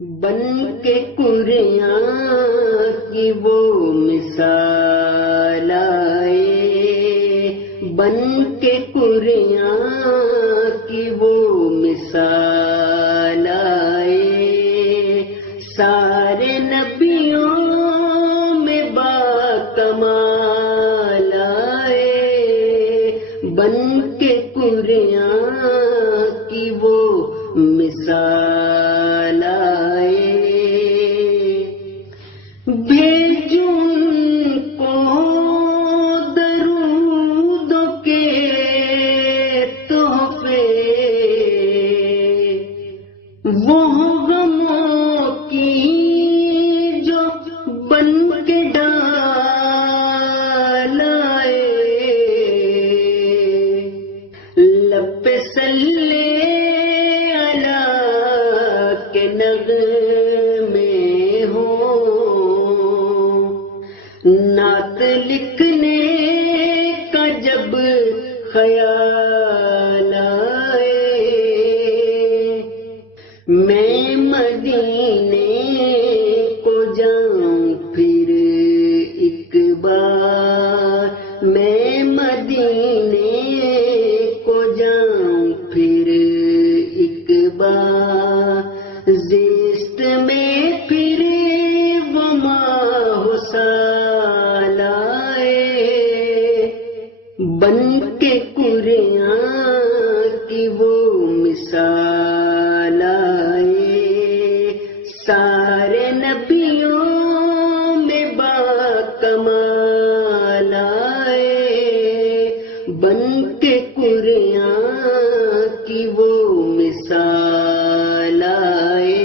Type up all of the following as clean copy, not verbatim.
بن کے قریاں کی وہ مثال آئے، بن کے قریاں کی وہ مثال آئے، سارے نبیوں میں باکمال آئے، بن کے قریاں کی وہ مثال آئے، بھیجوں ان کو درودوں کے تحفے، وہ غموں کی جو بن کے ڈال آئے، لب پہ صلی کے نغمے ہوں، نعت لکھنے کا جب خیال آئے، میں مدینے کو جاؤں پھر ایک بار، میں مدینے کو جاؤں پھر ایک بار، زیست میں پھر وہ ماہ سال آئے، بن کے قریاں کی وہ مثال آئے، سارے نبیوں میں باکمال آئے، بن کے قریاں کی وہ مثال آئے،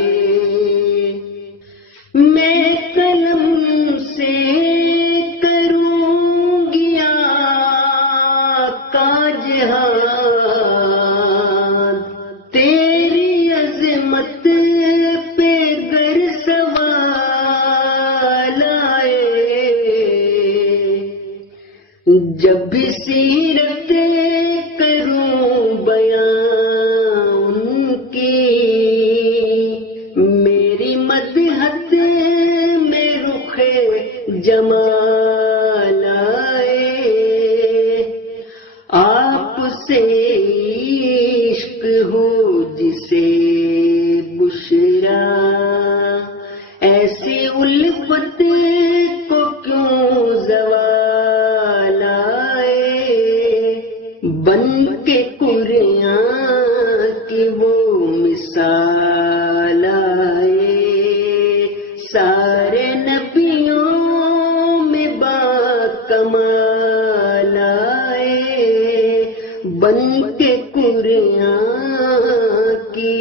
میں قلم سے کروں گی آقا جہاد، تیری عظمت پہ گر سوال آئے، جب بھی سیرت کروں بیان ان کی، میری مدحت میں رخ جمال آئے، آپ سے عشق ہو جسے بشرا، ایسی الفت کو کیوں زوال آئے، بن کے قریاں کی وہ مثال آئے، سارے نبیوں میں باکمال آئے، بن کے قریاں کی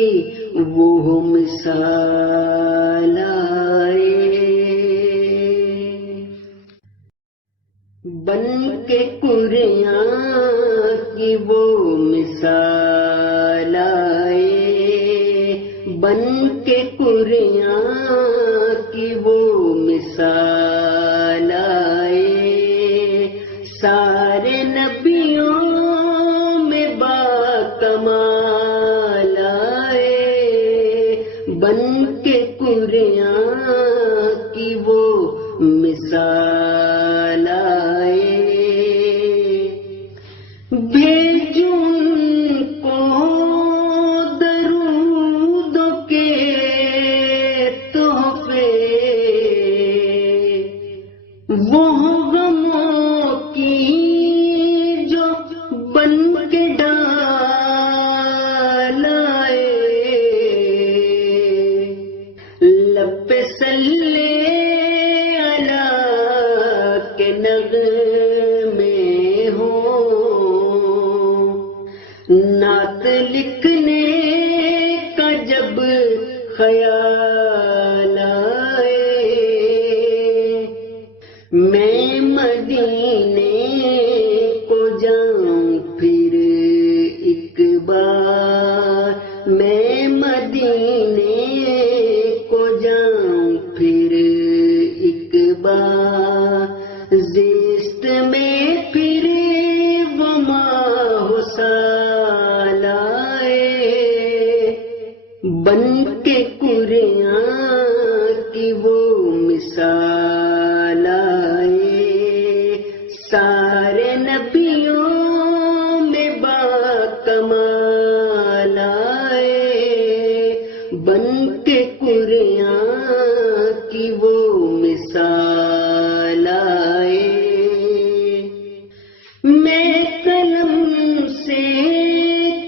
وہ مثال آئے، بن کے قریاں کی وہ مثال آئے، بن کے قریاں کی وہ مثال آئے، سارے نبیوں میں باکمال آئے، بن کے قریاں کی وہ مثال آئے، بھیجوں ان کو درودوں کے تحفے، وہ غموں کی جو بن کے ڈال آئے، لب پہ صلی کے نغمے ہوں، نعت لکھنے کا جب خیال آئے، میں مدینے کو جاؤں پھر ایک بار، میں مدینے کو جاؤں پھر ایک بار، زیست میں پھر وہ ماہ سال آئے، بن کے قریاں بن کے قرآن کی وہ مثال آئے. میں قلم سے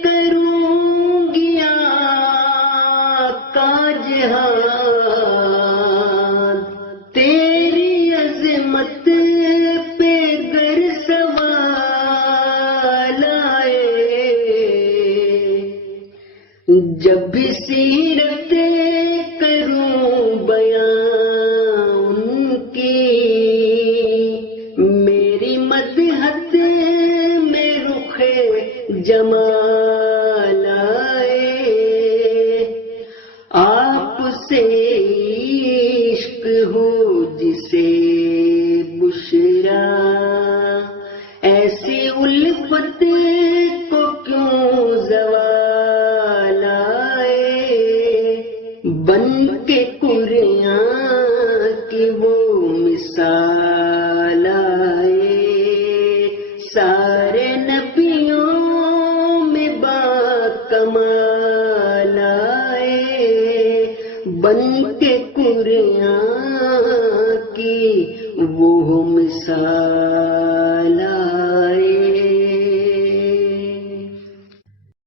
کروں گی آقا جہاد، تیری عظمت پہ گر سوال آئے. جب بھی سیرت کروں بیان ان کی، میری مدحت میں رخ جمال آئے. آپ سے عشق ہو جسے بشرا، ایسی الفت کو کیوں زوال آئے. بن کے قرآن کی وہ مثال آئے. سارے نبیوں میں با کمال آئے. بن کے قرآن کی وہ مثال